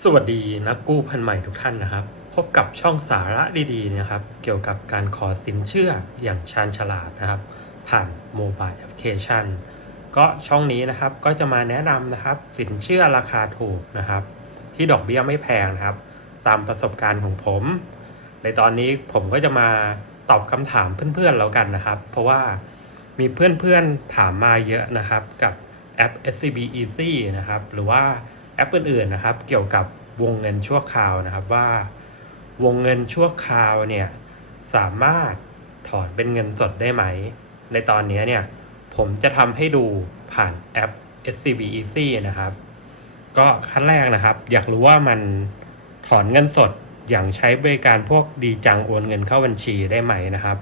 สวัสดีนักกู้พันใหม่ทุกท่านนะครับ พบกับช่องสาระดีๆนะครับ เกี่ยวกับการขอสินเชื่ออย่างชาญฉลาดนะครับ ผ่านโมบายแอปพลิเคชัน ก็ช่องนี้นะครับก็จะมาแนะนำนะครับ สินเชื่อราคาถูกนะครับ ที่ดอกเบี้ยไม่แพงนะครับ ตามประสบการณ์ของผม ในตอนนี้ผมก็จะมาตอบคำถามเพื่อนๆแล้วกันนะครับ เพราะว่ามีเพื่อนๆถามมาเยอะนะครับ กับแอป SCB Easy นะครับ หรือว่า ปอื่นๆนะครับ เกี่ยวกับวงเงินชั่วคราวนะครับว่า วงเงินชั่วคราวเนี่ยสามารถถอนเป็นเงินสดได้ไหม ในตอนนี้เนี่ยผมจะทำให้ดูผ่านแอป SCB Easy นะครับ ก็ขั้นแรกนะครับ อยากรู้ว่ามันถอนเงินสดอย่างใช้บริการพวกดีจังโอนเงินเข้าบัญชีได้ไหมนะครับ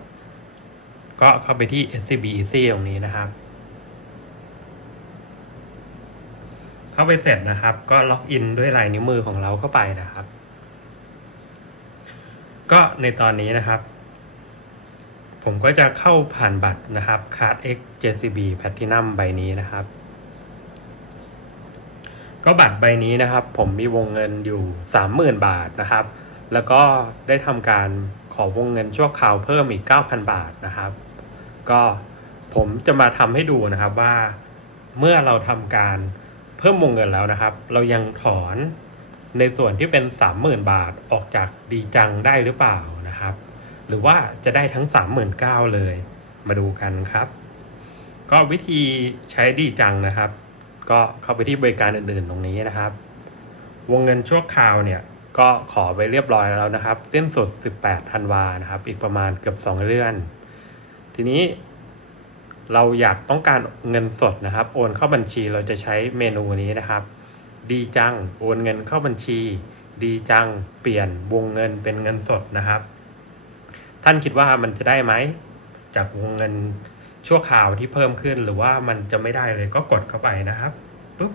ก็เข้าไปที่ SCB Easy ตรงนี้นะครับ เข้าไปเสร็จนะครับ ก็ล็อกอินด้วยลายนิ้วมือของเราเข้าไปนะครับ ก็ในตอนนี้นะครับ ผมก็จะเข้าผ่านบัตรนะครับ Card X JCB Platinum ใบนี้นะครับ ก็บัตรใบนี้นะครับ ผมมีวงเงินอยู่ 30,000 บาทนะครับ แล้วก็ได้ทำการขอวงเงินชั่วคราวเพิ่มอีก 9,000 บาทนะครับ ก็ผมจะมาทำให้ดูนะครับว่าเมื่อเราทำการ เพิ่มวงเงินแล้วนะครับ เรายังถอนในส่วนที่เป็น 30,000 บาทออกจากดีจังได้หรือเปล่านะครับ หรือว่าจะได้ทั้ง 39,000เลย มาดูกันครับ ก็วิธีใช้ดีจังนะครับ ก็เข้าไปที่บริการอื่นๆตรงนี้นะครับ วงเงินชั่วคราวเนี่ยก็ขอไปเรียบร้อยแล้วนะครับ เส้นสุด 18ธันวานะครับ อีกประมาณเกือบ 2 เดือน ทีนี้ เราอยากต้องการเงินสดนะครับ โอนเข้าบัญชีเราจะใช้เมนูนี้นะครับ ดีจัง โอนเงินเข้าบัญชี ดีจัง เปลี่ยนวงเงินเป็นเงินสดนะครับ ท่านคิดว่ามันจะได้ไหม จากวงเงินชั่วคราวที่เพิ่มขึ้นหรือว่ามันจะไม่ได้เลยก็กดเข้าไปนะครับปุ๊บ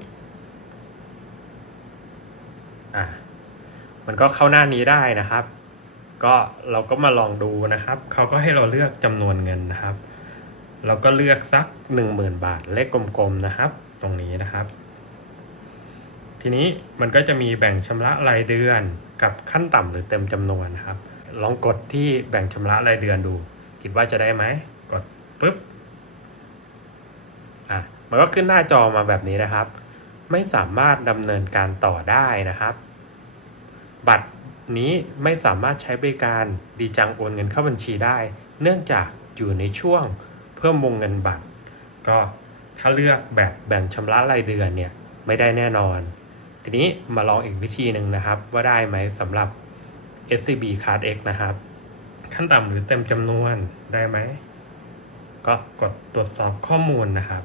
อะมันก็เข้าหน้านี้ได้นะครับ ก็เราก็มาลองดูนะครับ เขาก็ให้เราเลือกจำนวนเงินนะครับ เราก็เลือกสักหนึ่งหมื่นบาทเลขกลมๆนะครับ ตรงนี้นะครับ ทีนี้มันก็จะมีแบ่งชำระรายเดือนกับขั้นต่ำหรือเต็มจำนวนนะครับ ลองกดที่แบ่งชำระรายเดือนดู คิดว่าจะได้ไหม กดปุ๊บอะมันก็ขึ้นหน้าจอมาแบบนี้นะครับ ไม่สามารถดำเนินการต่อได้นะครับ บัตรนี้ไม่สามารถใช้บริการดีจังโอนเงินเข้าบัญชีได้ เนื่องจากอยู่ในช่วง พิ่มวงเงินบัตร ก็ถ้าเลือกแบบแบ่งชำระรายเดือนเนี่ยไม่ได้แน่นอน ทีนี้มาลองอีกวิธีหนึ่งนะครับ ว่าได้ไหมสำหรับ SCB Card X นะครับ ขั้นต่ำหรือเต็มจำนวนได้ไหม ก็กดตรวจสอบข้อมูลนะครับ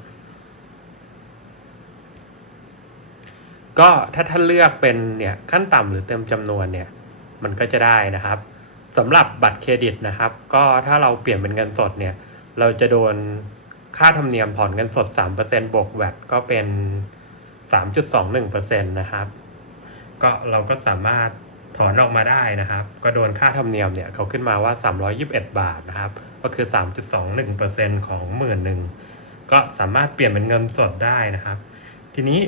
ก็ถ้าท่านเลือกเป็นเนี่ยขั้นต่ำหรือเต็มจำนวนเนี่ยมันก็จะได้นะครับสำหรับบัตรเครดิตนะครับ ก็ถ้าเราเปลี่ยนเป็นเงินสดเนี่ย เราจะโดนค่าธรรมเนียมถอนเงินสด 3%บวกแวดก็เป็น 3.21%นะครับ ก็เราก็สามารถถอนออกมาได้นะครับ ก็โดนค่าธรรมเนียมเนี่ยเขาขึ้นมาว่า 321 บาทนะครับ ก็คือ 3.21%ของหมื่นหนึ่งก็สามารถเปลี่ยนเป็นเงินสดได้นะครับ ทีนี้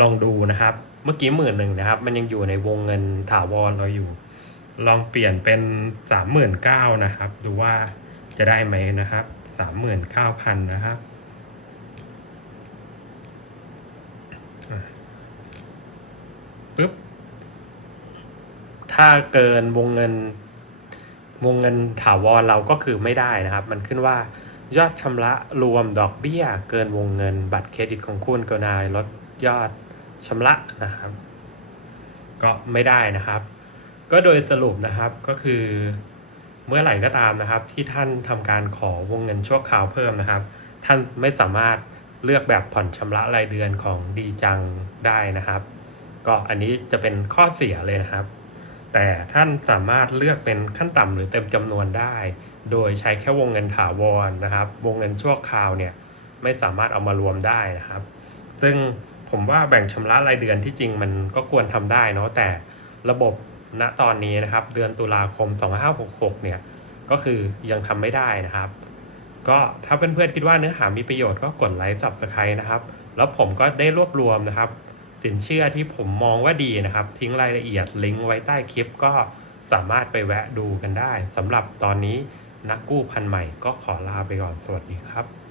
ลองดูนะครับ เมื่อกี้หมื่นหนึ่งนะครับ มันยังอยู่ในวงเงินถาวรเราอยู่ ลองเปลี่ยนเป็นสามหมื่นเก้านะครับ ดูว่า จะได้ไหมนะครับสามหมื่นเก้าพันนะครับปึ๊บ ถ้าเกินวงเงิน วงเงินถาวรเราก็คือไม่ได้นะครับ มันขึ้นว่ายอดชำระรวมดอกเบี้ย เกินวงเงิน บัตรเครดิตของคุณกรุณาลดยอดชำระนะครับ ก็ไม่ได้นะครับ ก็โดยสรุปนะครับก็คือ เมื่อไหร่ก็ตามนะครับ ที่ท่านทำการขอวงเงินชั่วคราวเพิ่มนะครับ ท่านไม่สามารถเลือกแบบผ่อนชำระรายเดือนของดีจังได้นะครับ ก็อันนี้จะเป็นข้อเสียเลยนะครับ แต่ท่านสามารถเลือกเป็นขั้นต่ำหรือเต็มจำนวนได้ โดยใช้แค่วงเงินถาวรนะครับ วงเงินชั่วคราวเนี่ยไม่สามารถเอามารวมได้นะครับ ซึ่งผมว่าแบ่งชำระรายเดือนที่จริงมันก็ควรทำได้เนาะแต่ระบบ ณตอนนี้นะครับ เดือนตุลาคม 2566 เนี่ย ก็คือยังทำไม่ได้นะครับ ก็ถ้าเพื่อนๆคิดว่าเนื้อหามีประโยชน์ก็กดไลค์ subscribe นะครับ แล้วผมก็ได้รวบรวมนะครับ สินเชื่อที่ผมมองว่าดีนะครับ ทิ้งรายละเอียดลิงก์ไว้ใต้คลิปก็สามารถไปแวะดูกันได้สำหรับตอนนี้นักกู้พันใหม่ก็ขอลาไปก่อนสวัสดีครับ